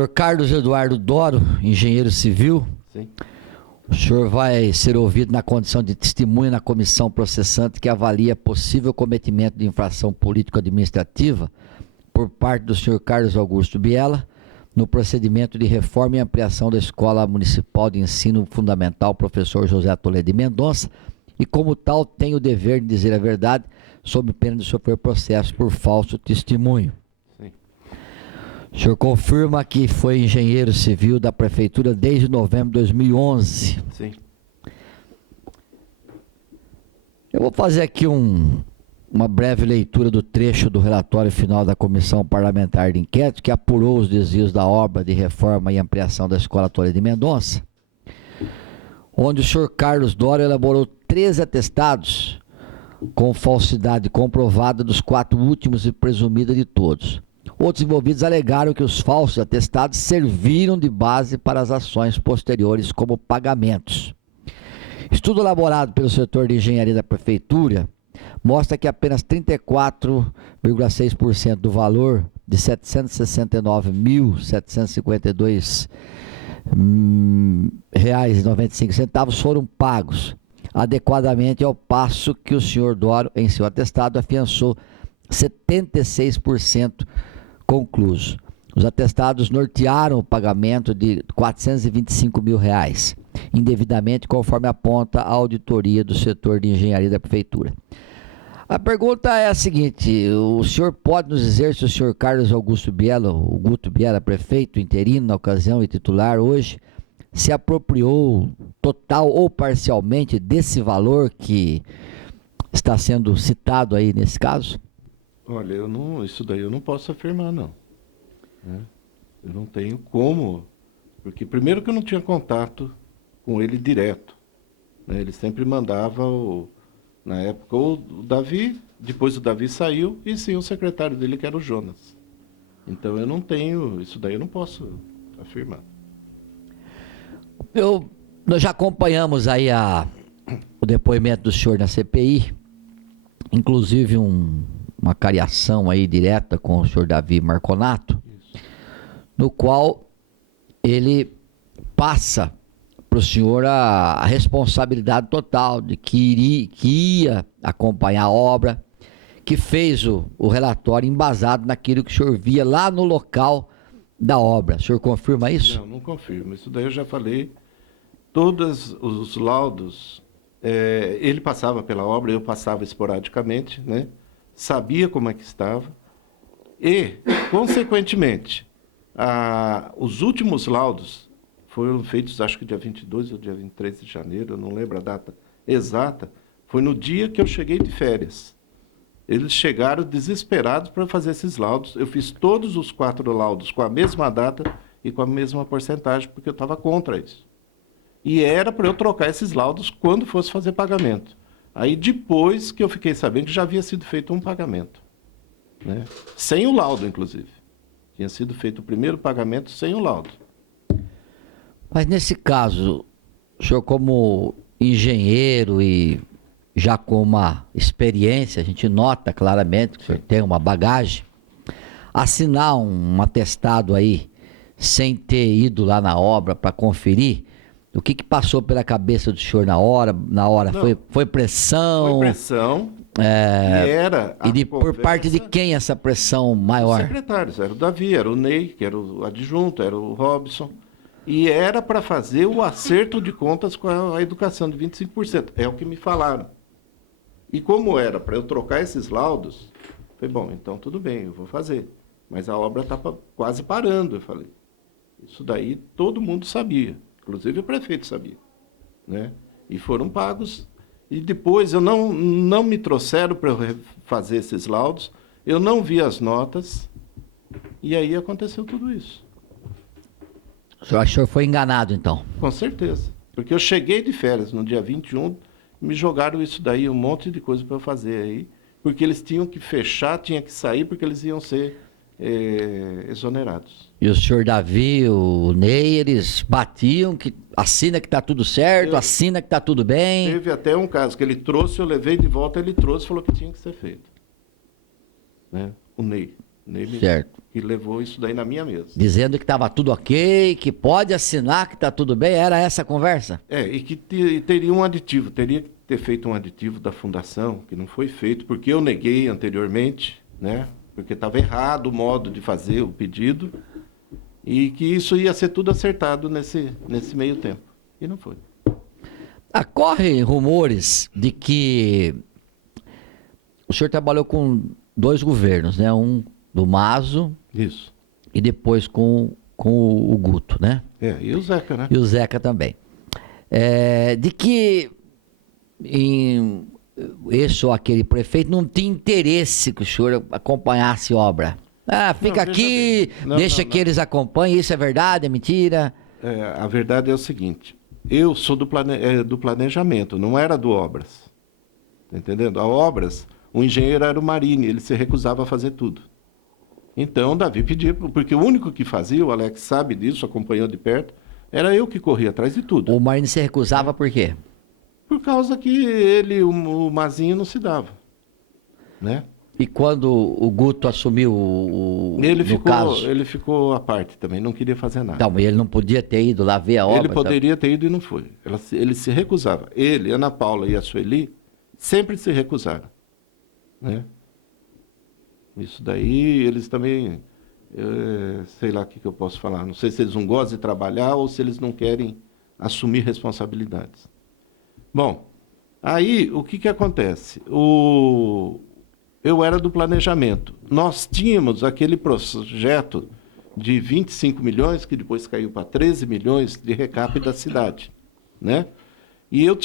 Senhor Carlos Eduardo Doro, engenheiro civil. Sim. O senhor vai ser ouvido na condição de testemunha na comissão processante que avalia possível cometimento de infração político-administrativa por parte do senhor Carlos Augusto Biela no procedimento de reforma e ampliação da Escola Municipal de Ensino Fundamental Professor José Toledo de Mendonça e, como tal, tem o dever de dizer a verdade sob pena de sofrer processo por falso testemunho. Sim. O senhor confirma que foi engenheiro civil da Prefeitura desde novembro de 2011. Sim. Eu vou fazer aqui uma breve leitura do trecho do relatório final da Comissão Parlamentar de Inquérito que apurou os desvios da obra de reforma e ampliação da Escola Toledo de Mendonça, onde o senhor Carlos Doro elaborou 13 atestados com falsidade comprovada dos 4 últimos e presumida de todos. Outros envolvidos alegaram que os falsos atestados serviram de base para as ações posteriores como pagamentos. Estudo elaborado pelo setor de engenharia da Prefeitura mostra que apenas 34,6% do valor de R$ 769.752,95 foram pagos adequadamente, ao passo que o senhor Doro, em seu atestado, afiançou 76% concluso. Os atestados nortearam o pagamento de R$ 425 mil, indevidamente, conforme aponta a auditoria do setor de engenharia da Prefeitura. A pergunta é a seguinte: o senhor pode nos dizer se o senhor Carlos Augusto Biela, o Guto Biela, prefeito interino na ocasião e titular hoje, se apropriou total ou parcialmente desse valor que está sendo citado aí nesse caso? Olha, isso daí eu não posso afirmar, não. Né? Eu não tenho como, porque primeiro que eu não tinha contato com ele direto. Né? Ele sempre mandava, na época, o Davi, depois o Davi saiu, e sim o secretário dele, que era o Jonas. Então eu não tenho, isso daí eu não posso afirmar. Nós já acompanhamos aí o depoimento do senhor na CPI, inclusive uma cariação aí direta com o senhor Davi Marconato, no qual ele passa para o senhor a responsabilidade total de que ia acompanhar a obra, que fez o relatório embasado naquilo que o senhor via lá no local da obra. O senhor confirma isso? Não confirmo. Isso daí eu já falei. Todos os laudos, ele passava pela obra, eu passava esporadicamente, né? Sabia como é que estava. E, consequentemente, os últimos laudos foram feitos, acho que dia 22 ou dia 23 de janeiro, eu não lembro a data exata, foi no dia que eu cheguei de férias. Eles chegaram desesperados para fazer esses laudos. Eu fiz todos os 4 laudos com a mesma data e com a mesma porcentagem, porque eu estava contra isso. E era para eu trocar esses laudos quando fosse fazer pagamento. Aí depois que eu fiquei sabendo que já havia sido feito um pagamento. Né? Sem o laudo, inclusive. Tinha sido feito o primeiro pagamento sem o laudo. Mas nesse caso, o senhor como engenheiro e já com uma experiência, a gente nota claramente que o senhor tem uma bagagem, assinar um atestado aí, sem ter ido lá na obra para conferir, o que passou pela cabeça do senhor na hora? Foi pressão? Foi pressão. Por parte de quem essa pressão maior? Os secretários, era o Davi, era o Ney, que era o adjunto, era o Robson. E era para fazer o acerto de contas com a educação de 25%. É o que me falaram. E como era para eu trocar esses laudos, falei, bom, então tudo bem, eu vou fazer. Mas a obra está quase parando, eu falei. Isso daí todo mundo sabia. Inclusive o prefeito sabia, né? E foram pagos. E depois não me trouxeram para eu fazer esses laudos. Eu não vi as notas. E aí aconteceu tudo isso. O senhor achou que foi enganado, então? Com certeza. Porque eu cheguei de férias no dia 21, me jogaram isso daí, um monte de coisa para eu fazer aí. Porque eles tinham que fechar, tinha que sair, porque eles iam ser exonerados. E o senhor Davi, o Ney, eles batiam, que assina que está tudo certo, assina que está tudo bem. Teve até um caso que ele trouxe, eu levei de volta, ele trouxe e falou que tinha que ser feito. Né? O Ney. Nele Certo. que levou isso daí na minha mesa. Dizendo que estava tudo ok, que pode assinar, que está tudo bem. Era essa a conversa? E que teria um aditivo, teria que ter feito um aditivo da fundação, que não foi feito, porque eu neguei anteriormente, né? Porque estava errado o modo de fazer o pedido, e que isso ia ser tudo acertado nesse meio tempo. E não foi. Correm rumores de que o senhor trabalhou com 2 governos, né? Um do Mazo Isso. e depois com o Guto, né? E o Zeca, né? E o Zeca também. De que esse ou aquele prefeito não tinha interesse que o senhor acompanhasse obra. Fica Não, aqui, deixa que eles acompanhem. Isso é verdade, é mentira? A verdade é o seguinte, eu sou do planejamento, não era do Obras. Tá entendendo? A Obras, o engenheiro era o Marini, ele se recusava a fazer tudo. Então, Davi pedia, porque o único que fazia, o Alex sabe disso, acompanhou de perto, era eu que corria atrás de tudo. O Marini se recusava por quê? Por causa que ele, o Mazinho, não se dava. Né? E quando o Guto assumiu caso... Ele ficou à parte também, não queria fazer nada. Então, ele não podia ter ido lá ver a obra? Ele poderia ter ido e não foi. Ele se recusava. Ele, Ana Paula e a Sueli sempre se recusaram. Né? Isso daí, eles também, sei lá o que eu posso falar, não sei se eles não gostam de trabalhar ou se eles não querem assumir responsabilidades. Bom, aí o que acontece? Eu era do planejamento. Nós tínhamos aquele projeto de 25 milhões, que depois caiu para 13 milhões de recap da cidade. Né? E eu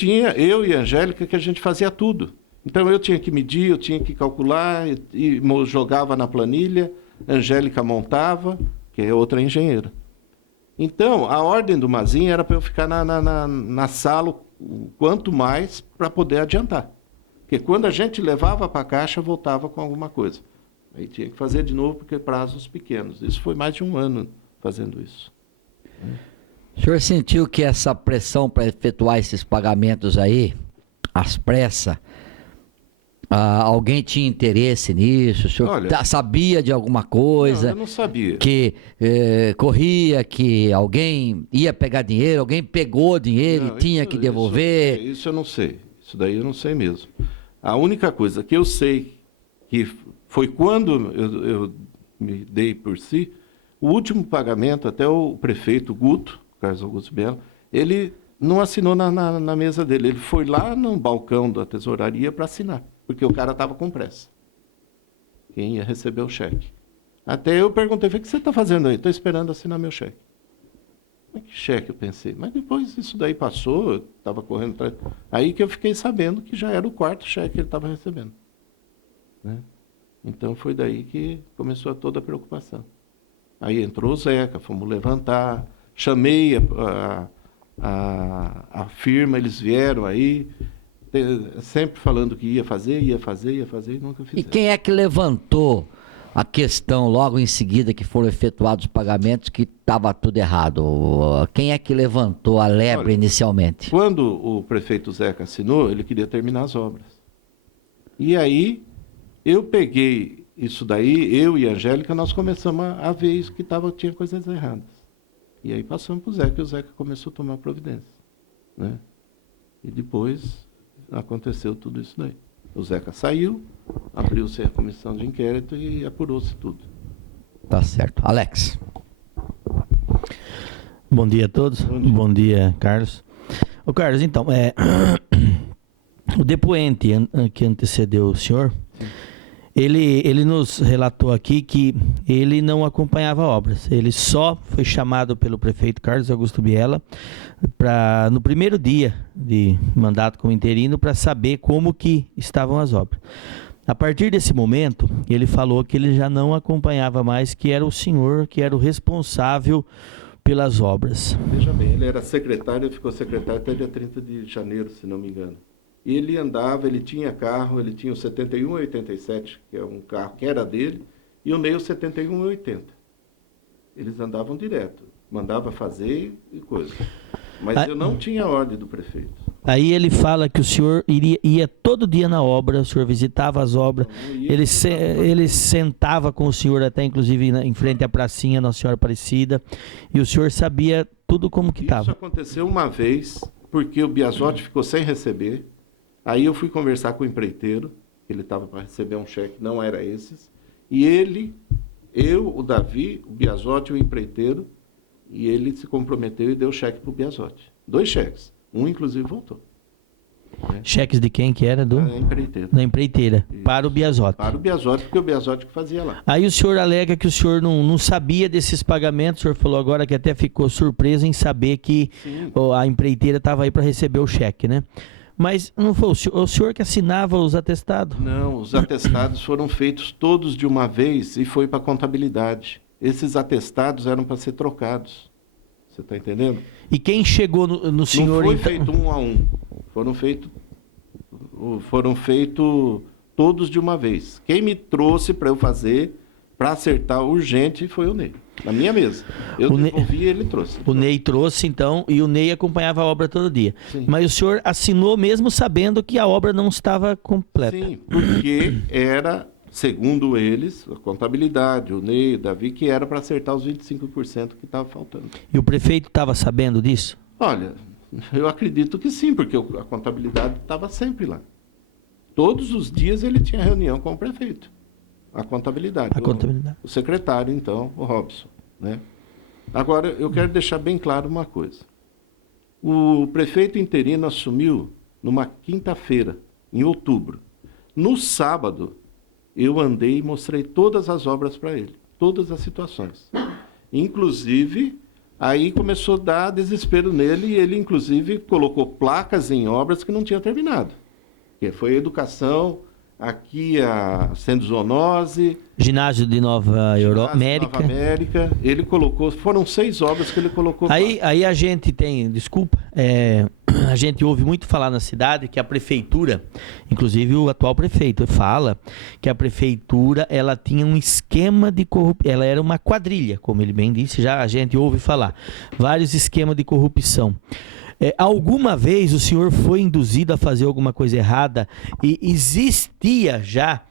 e a Angélica, que a gente fazia tudo. Então, eu tinha que medir, eu tinha que calcular, e jogava na planilha, a Angélica montava, que é outra engenheira. Então, a ordem do Mazinho era para eu ficar na sala o quanto mais para poder adiantar. Porque quando a gente levava para a caixa, voltava com alguma coisa. Aí tinha que fazer de novo, porque prazos pequenos. Isso foi mais de 1 ano fazendo isso. O senhor sentiu que essa pressão para efetuar esses pagamentos aí, às pressas, alguém tinha interesse nisso? O senhor sabia de alguma coisa? Não, eu não sabia. Que corria, que alguém ia pegar dinheiro, alguém pegou dinheiro e tinha que devolver? Isso eu não sei. Isso daí eu não sei mesmo. A única coisa que eu sei que foi quando eu me dei por si, o último pagamento, até o prefeito Guto, Carlos Augusto Belo, ele não assinou na mesa dele. Ele foi lá no balcão da tesouraria para assinar, porque o cara estava com pressa. Quem ia receber o cheque. Até eu perguntei, o que você está fazendo aí? Estou esperando assinar meu cheque. Mas que cheque, eu pensei. Mas depois isso daí passou, eu estava correndo atrás. Aí que eu fiquei sabendo que já era o 4º cheque que ele estava recebendo. Né? Então foi daí que começou toda a preocupação. Aí entrou o Zeca, fomos levantar, chamei a firma, eles vieram aí, sempre falando que ia fazer, e nunca fizeram. E quem é que levantou a questão logo em seguida que foram efetuados os pagamentos que estava tudo errado? Quem é que levantou a lebre inicialmente? Quando o prefeito Zeca assinou, ele queria terminar as obras. E aí eu peguei isso daí, eu e a Angélica, nós começamos a ver isso que tinha coisas erradas. E aí passamos para o Zeca, e o Zeca começou a tomar providência. Né? E depois aconteceu tudo isso daí. O Zeca saiu, abriu-se a comissão de inquérito e apurou-se tudo. Tá certo. Alex. Bom dia a todos. Bom dia, Carlos. Ô Carlos, então, o depoente que antecedeu o senhor, ele nos relatou aqui que ele não acompanhava obras. Ele só foi chamado pelo prefeito Carlos Augusto Biella no primeiro dia de mandato como interino para saber como que estavam as obras. A partir desse momento, ele falou que ele já não acompanhava mais, que era o senhor que era o responsável pelas obras. Veja bem, ele era secretário, ficou secretário até dia 30 de janeiro, se não me engano. Ele andava, ele tinha carro, ele tinha o 7187, que é um carro que era dele, e o Ney o 7180. Eles andavam direto, mandava fazer e coisa. Mas eu não tinha ordem do prefeito. Aí ele fala que o senhor ia todo dia na obra, o senhor visitava as obras, ele sentava com o senhor até inclusive em frente à pracinha Nossa Senhora Aparecida, e o senhor sabia tudo como que estava. Isso aconteceu uma vez, porque o Biasotti ficou sem receber, aí eu fui conversar com o empreiteiro, ele estava para receber um cheque, não era esses, e eu, o Davi, o Biasotti e o empreiteiro, e ele se comprometeu e deu cheque para o Biasotti. 2 cheques. Um, inclusive, voltou. Cheques de quem que era? Da empreiteira. Da empreiteira. Isso. Para o Biasotti. Para o Biasotti, porque o Biasotti que fazia lá. Aí o senhor alega que o senhor não sabia desses pagamentos. O senhor falou agora que até ficou surpreso em saber que a empreiteira estava aí para receber o cheque, né? Mas não foi o senhor que assinava os atestados? Não, os atestados foram feitos todos de uma vez e foi para a contabilidade. Esses atestados eram para ser trocados. Você está entendendo? E quem chegou no senhor... Não foi feito um a um. Foram feitos todos de uma vez. Quem me trouxe para eu fazer, para acertar urgente, foi o Ney. Na minha mesa. Eu devolvi e ele trouxe. O Ney trouxe, então, e o Ney acompanhava a obra todo dia. Sim. Mas o senhor assinou mesmo sabendo que a obra não estava completa. Sim, porque era... Segundo eles, a contabilidade, o Ney, o Davi, que era para acertar os 25% que estava faltando. E o prefeito estava sabendo disso? Olha, eu acredito que sim, porque a contabilidade estava sempre lá. Todos os dias ele tinha reunião com o prefeito. A contabilidade. O secretário, então, o Robson. Né? Agora, eu quero deixar bem claro uma coisa. O prefeito interino assumiu numa quinta-feira, em outubro. No sábado... eu andei e mostrei todas as obras para ele, todas as situações. Inclusive, aí começou a dar desespero nele e ele, inclusive, colocou placas em obras que não tinha terminado. Que foi educação, aqui a Centro Zoonose... Ginásio de Nova América. Ele colocou, foram 6 obras que ele colocou. Aí a gente tem, desculpa, a gente ouve muito falar na cidade que a prefeitura, inclusive o atual prefeito fala que a prefeitura ela tinha um esquema de corrupção, ela era uma quadrilha, como ele bem disse, já a gente ouve falar, vários esquemas de corrupção. Alguma vez o senhor foi induzido a fazer alguma coisa errada e existia já,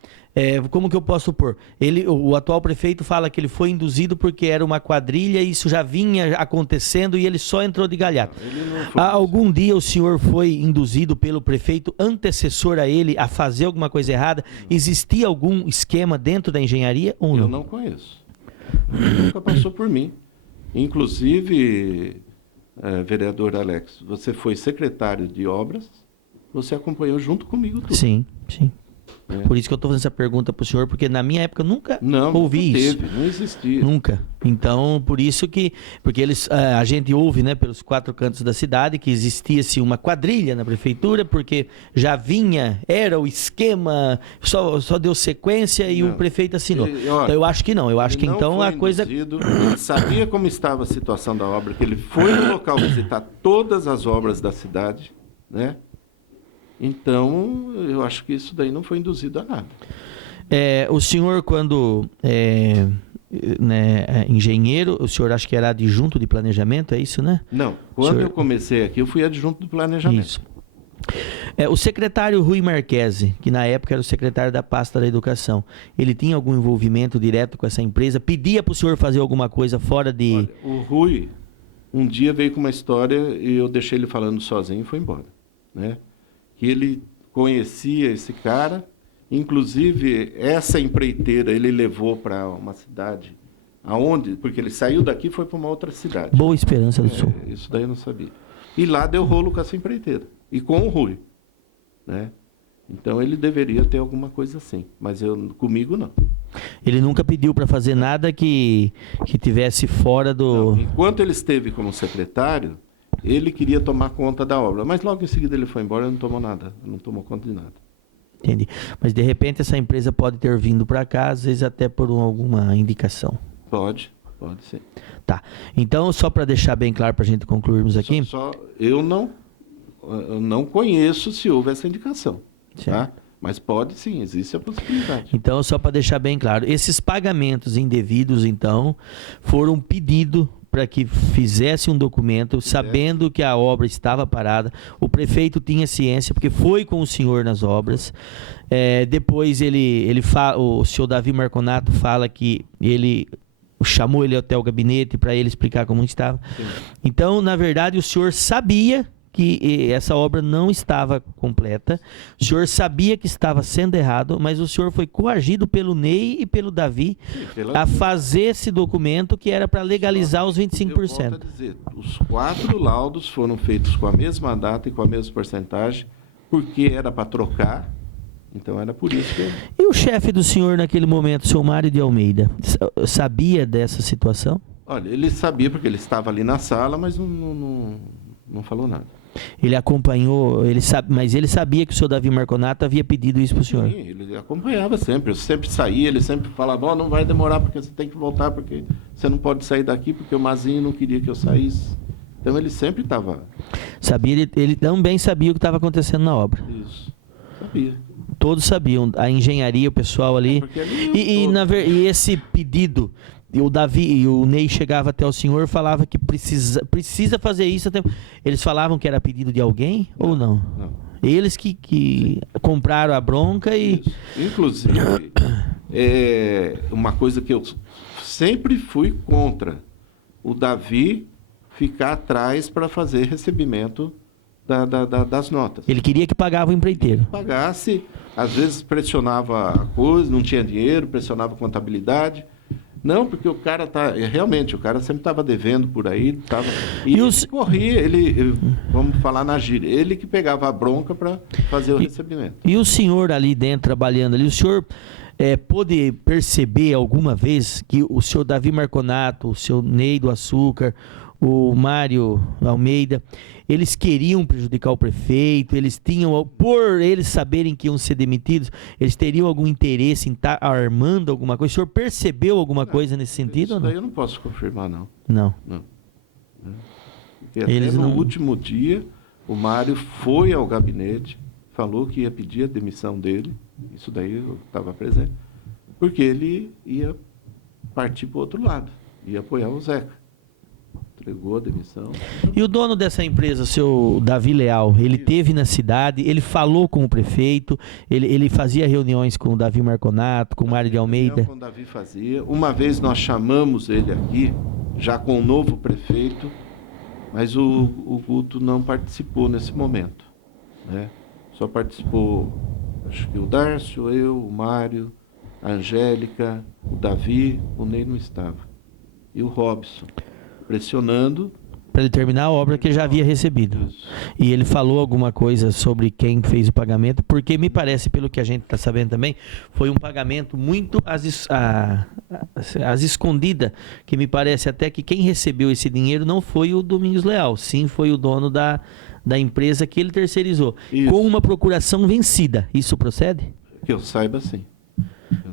como que eu posso supor? O atual prefeito fala que ele foi induzido porque era uma quadrilha e isso já vinha acontecendo e ele só entrou de gaiato. Algum dia o senhor foi induzido pelo prefeito antecessor a ele a fazer alguma coisa errada? Existia algum esquema dentro da engenharia ou não? Eu não conheço. Nunca passou por mim. Inclusive... vereador Alex, você foi secretário de obras, você acompanhou junto comigo tudo. Sim. Por isso que eu estou fazendo essa pergunta para o senhor, porque na minha época eu nunca ouvi isso. Não existia. Nunca. Então, por isso que... Porque a gente ouve, né, pelos 4 cantos da cidade que existia-se uma quadrilha na prefeitura, porque já era o esquema, só deu sequência e o prefeito assinou. Então, eu acho que não. Eu acho que então a coisa... Ele sabia como estava a situação da obra, que ele foi no local visitar todas as obras da cidade, né? Então, eu acho que isso daí não foi induzido a nada. O senhor, quando engenheiro, o senhor acha que era adjunto de planejamento, é isso, né? Não, quando eu comecei aqui, eu fui adjunto do planejamento. Isso. O secretário Rui Marquesi, que na época era o secretário da pasta da educação, ele tinha algum envolvimento direto com essa empresa? Pedia para o senhor fazer alguma coisa fora de... Olha, o Rui, um dia veio com uma história e eu deixei ele falando sozinho e foi embora, né? Que ele conhecia esse cara, inclusive essa empreiteira ele levou para uma cidade, porque ele saiu daqui e foi para uma outra cidade. Boa Esperança do Sul. Isso daí eu não sabia. E lá deu rolo com essa empreiteira, e com o Rui, né? Então ele deveria ter alguma coisa assim, mas comigo não. Ele nunca pediu para fazer nada que tivesse fora do... Não, enquanto ele esteve como secretário, ele queria tomar conta da obra, mas logo em seguida ele foi embora e não tomou nada, não tomou conta de nada. Entendi. Mas de repente essa empresa pode ter vindo para cá, às vezes até por alguma indicação. Pode ser. Tá. Então, só para deixar bem claro para a gente concluirmos aqui... Eu não conheço se houve essa indicação. Tá? Mas pode sim, existe a possibilidade. Então, só para deixar bem claro, esses pagamentos indevidos, então, foram pedidos para que fizesse um documento, sabendo que a obra estava parada. O prefeito tinha ciência, porque foi com o senhor nas obras. Depois o senhor Davi Marconato fala que ele chamou ele até o gabinete para ele explicar como estava. Sim. Então, na verdade, o senhor sabia que essa obra não estava completa, o senhor sabia que estava sendo errado, mas o senhor foi coagido pelo Ney e pelo Davi a fazer esse documento que era para legalizar os 25%. Eu volto a dizer, os 4 laudos foram feitos com a mesma data e com a mesma porcentagem, porque era para trocar, então era por isso que... E o chefe do senhor naquele momento, o senhor Mário de Almeida, sabia dessa situação? Olha, ele sabia porque ele estava ali na sala, mas não falou nada. Ele acompanhou, mas ele sabia que o senhor Davi Marconato havia pedido isso para o senhor? Sim, ele acompanhava sempre. Eu sempre saía, ele sempre falava, não vai demorar porque você tem que voltar, porque você não pode sair daqui, porque o Mazinho não queria que eu saísse. Então ele sempre estava... Sabia, ele também sabia o que estava acontecendo na obra. Isso, sabia. Todos sabiam, a engenharia, o pessoal ali. E esse pedido... E o Davi e o Ney chegava até o senhor, falava que precisa fazer isso. Eles falavam que era pedido de alguém ou não? Não. Eles que compraram a bronca e... Isso. Inclusive, uma coisa que eu sempre fui contra, o Davi ficar atrás para fazer recebimento das notas. Ele queria que pagava o empreiteiro. Pagasse, às vezes pressionava a coisa, não tinha dinheiro, pressionava a contabilidade. Não, porque o cara realmente, o cara sempre estava devendo por aí, corria, vamos falar na gíria, ele que pegava a bronca para fazer o recebimento. E o senhor ali dentro, trabalhando ali, o senhor pôde perceber alguma vez que o senhor Davi Marconato, o senhor Ney do Açúcar, o Mário Almeida, eles queriam prejudicar o prefeito, eles tinham, por eles saberem que iam ser demitidos, eles teriam algum interesse em estar armando alguma coisa? O senhor percebeu alguma coisa nesse sentido ou não? Isso daí eu não posso confirmar, não. Não. Porque até no último dia, o Mário foi ao gabinete, falou que ia pedir a demissão dele, isso daí eu estava presente, porque ele ia partir para o outro lado, ia apoiar o Zeca. Entregou a demissão. E o dono dessa empresa, o seu Davi Leal, ele esteve na cidade, ele falou com o prefeito, ele fazia reuniões com o Davi Marconato, com o Mário de Almeida? Com o Davi fazia. Uma vez nós chamamos ele aqui, já com o novo prefeito, mas o Guto não participou nesse momento, né? Só participou, acho que o Dárcio, eu, o Mário, a Angélica, o Davi, o Ney não estava. E o Robson. Pressionando para ele terminar a obra que ele já havia recebido. Isso. E ele falou alguma coisa sobre quem fez o pagamento, porque me parece, pelo que a gente está sabendo também, foi um pagamento muito às escondidas, que me parece até que quem recebeu esse dinheiro não foi o Domingos Leal, sim foi o dono da empresa que ele terceirizou, isso, com uma procuração vencida. Isso procede? Que eu saiba, sim.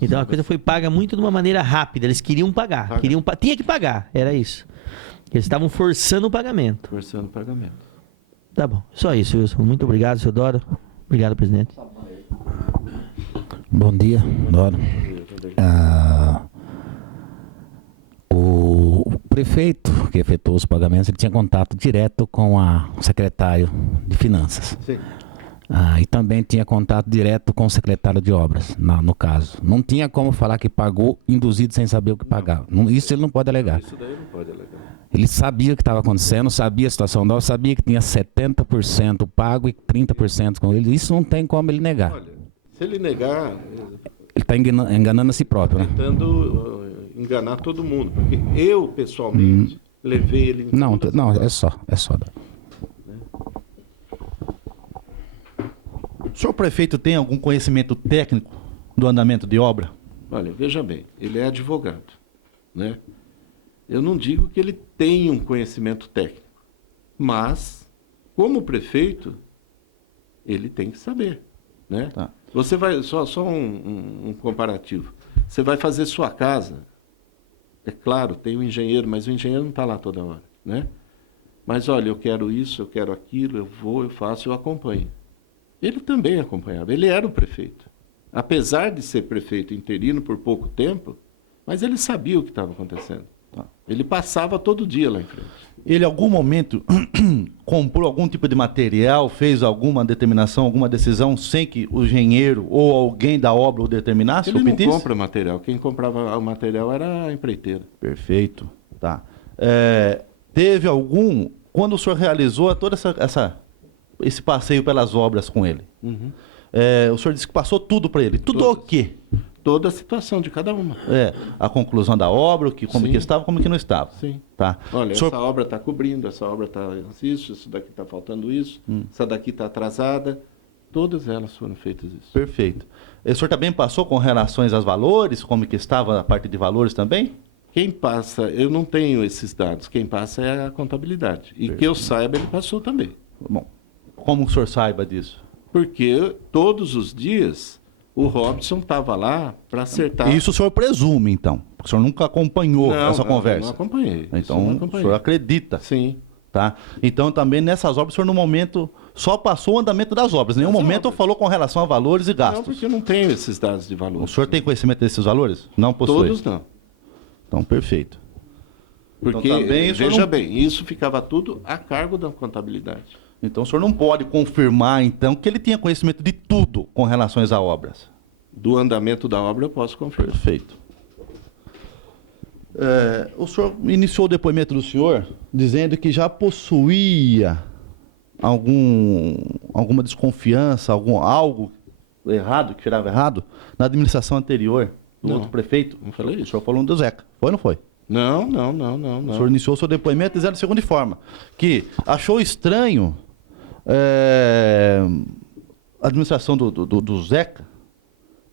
Então a coisa foi paga muito de uma maneira rápida, eles queriam pagar. Tinha que pagar, era isso. Eles estavam forçando o pagamento. Forçando o pagamento. Tá bom. Só isso, Wilson. Muito obrigado, seu Doro. Obrigado, presidente. Bom dia, Doro. O prefeito que efetuou os pagamentos, ele tinha contato direto com o secretário de Finanças. Sim. E também tinha contato direto com o secretário de Obras, no caso. Não tinha como falar que pagou induzido sem saber o que pagava. Isso ele não pode alegar. Isso daí não pode alegar. Ele sabia o que estava acontecendo, sabia a situação da obra, sabia que tinha 70% pago e 30% com ele. Isso não tem como ele negar. Olha, se ele negar... Ele está enganando a si próprio, né? Tentando enganar todo mundo. Porque eu, pessoalmente, levei ele... Não, é só. O senhor prefeito tem algum conhecimento técnico do andamento de obra? Olha, veja bem, ele é advogado, né? Eu não digo que ele tem um conhecimento técnico, mas, como prefeito, ele tem que saber, né? Tá. Você vai, só um comparativo, você vai fazer sua casa, é claro, tem um engenheiro, mas o engenheiro não está lá toda hora, né? Mas olha, eu quero isso, eu quero aquilo, eu vou, eu faço, eu acompanho. Ele também acompanhava, ele era o prefeito. Apesar de ser prefeito interino por pouco tempo, mas ele sabia o que estava acontecendo. Ele passava todo dia lá em frente. Ele, em algum momento, comprou algum tipo de material, fez alguma determinação, alguma decisão, sem que o engenheiro ou alguém da obra o determinasse? Ele ou não pedisse? compra material. Quem comprava o material era a empreiteira. Perfeito. Tá. Teve algum... Quando o senhor realizou todo esse passeio pelas obras com ele, o senhor disse que passou tudo para ele. Tudo o quê? Toda a situação de cada uma. A conclusão da obra, como Sim. que estava, como que não estava. Sim. Tá. Olha, O senhor- essa obra está cobrindo, essa obra está isso daqui está faltando isso, essa daqui está atrasada. Todas elas foram feitas isso. Perfeito. O senhor também passou com relações aos valores, como que estava a parte de valores também? Quem passa, eu não tenho esses dados, quem passa é a contabilidade. E que eu saiba, ele passou também. Bom, como o senhor saiba disso? Porque todos os dias o Robson estava lá para acertar. Isso o senhor presume, então. Porque o senhor nunca acompanhou essa conversa. Não acompanhei. Isso Então, não o acompanhei. senhor acredita. Sim. Tá? Então, também nessas obras, o senhor no momento só passou o andamento das obras. Em nenhum Das momento obras. falou com relação a valores e Não, gastos. porque eu não tenho esses dados de valor. O senhor tem conhecimento desses valores? Não possui. Todos não. Então, perfeito. Porque, Então, também o senhor veja não- bem, isso ficava tudo a cargo da contabilidade. Então, o senhor não pode confirmar, então, que ele tinha conhecimento de tudo com relação a obras. Do andamento da obra eu posso confirmar. Perfeito. O senhor iniciou o depoimento do senhor dizendo que já possuía alguma desconfiança, algo errado, que tirava errado, na administração anterior do Não, outro prefeito. não falei O isso. senhor falou do Zeca. Foi ou não foi? Não. O senhor iniciou o seu depoimento dizendo da seguinte forma, que achou estranho a administração do Zeca,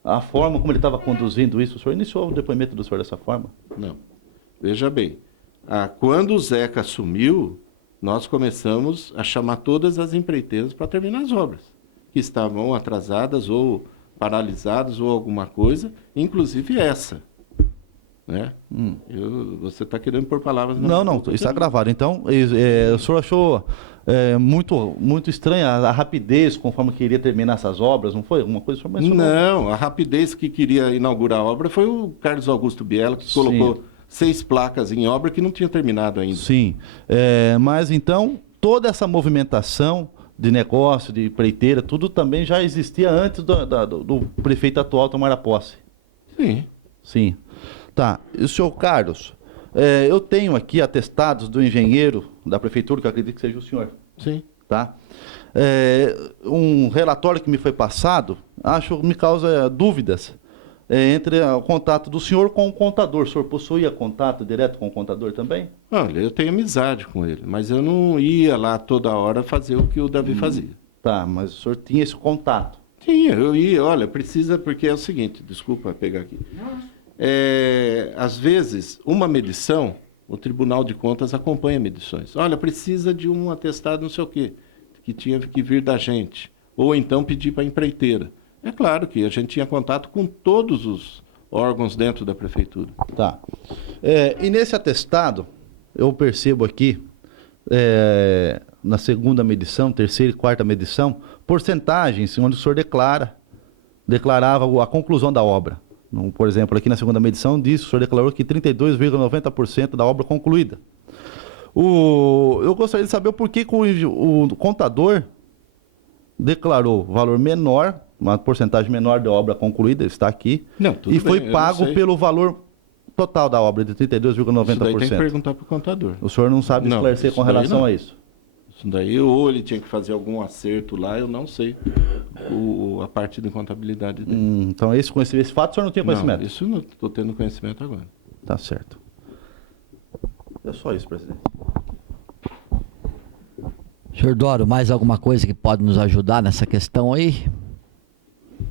a forma como ele estava conduzindo isso. O senhor iniciou o depoimento do senhor dessa forma? Não. Veja bem, quando o Zeca assumiu, nós começamos a chamar todas as empreiteiras para terminar as obras, que estavam atrasadas ou paralisadas ou alguma coisa, inclusive essa. Né? Você está querendo pôr palavras na Não, minha não, boca. isso está gravado. Então, o senhor achou muito estranha a rapidez conforme queria terminar essas obras, não foi? Alguma coisa o senhor mencionou? Não, a rapidez que queria inaugurar a obra foi o Carlos Augusto Biela, que Sim. colocou 6 placas em obra que não tinha terminado ainda. Sim, mas então toda essa movimentação de negócio, de empreiteira, tudo também já existia antes do prefeito atual tomar a posse. Sim. Sim. Tá. E o senhor Carlos, eu tenho aqui atestados do engenheiro da prefeitura, que eu acredito que seja o senhor. Sim. Tá? Um relatório que me foi passado, me causa dúvidas entre o contato do senhor com o contador. O senhor possuía contato direto com o contador também? Olha, eu tenho amizade com ele, mas eu não ia lá toda hora fazer o que o Davi fazia. Tá, mas o senhor tinha esse contato. Tinha, eu ia, olha, precisa, porque é o seguinte, desculpa pegar aqui. Às vezes, uma medição, o Tribunal de Contas acompanha medições. Olha, precisa de um atestado não sei o quê, que tinha que vir da gente. Ou então pedir para a empreiteira. É claro que a gente tinha contato com todos os órgãos dentro da prefeitura. Tá. E nesse atestado, eu percebo aqui, na segunda medição, terceira e quarta medição, porcentagens onde o senhor declarava a conclusão da obra. Por exemplo, aqui na segunda medição, diz, o senhor declarou que 32,90% da obra concluída. Eu gostaria de saber o porquê que o contador declarou valor menor, uma porcentagem menor da obra concluída, está aqui, Não, tudo e foi bem, eu pago não sei. pelo valor total da obra, de Isso daí tem que 32,90%. perguntar para o contador. O senhor não sabe Não, esclarecer com isso daí relação não. a isso? Isso daí, ou ele tinha que fazer algum acerto lá, eu não sei. A parte de contabilidade dele. Então, esse fato o senhor não tinha conhecimento? Não, isso não estou tendo conhecimento agora. Tá certo. É só isso, presidente. Senhor Doro, mais alguma coisa que pode nos ajudar nessa questão aí?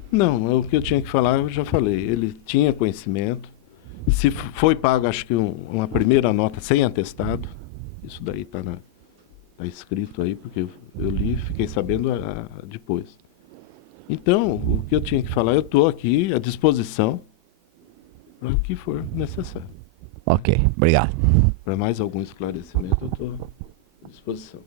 Não, o que eu tinha que falar, eu já falei. Ele tinha conhecimento. Se foi pago, acho que uma primeira nota sem atestado. Isso daí está escrito aí, porque eu li e fiquei sabendo depois. Então, o que eu tinha que falar, eu estou aqui à disposição para o que for necessário. Ok, obrigado. Para mais algum esclarecimento, eu estou à disposição.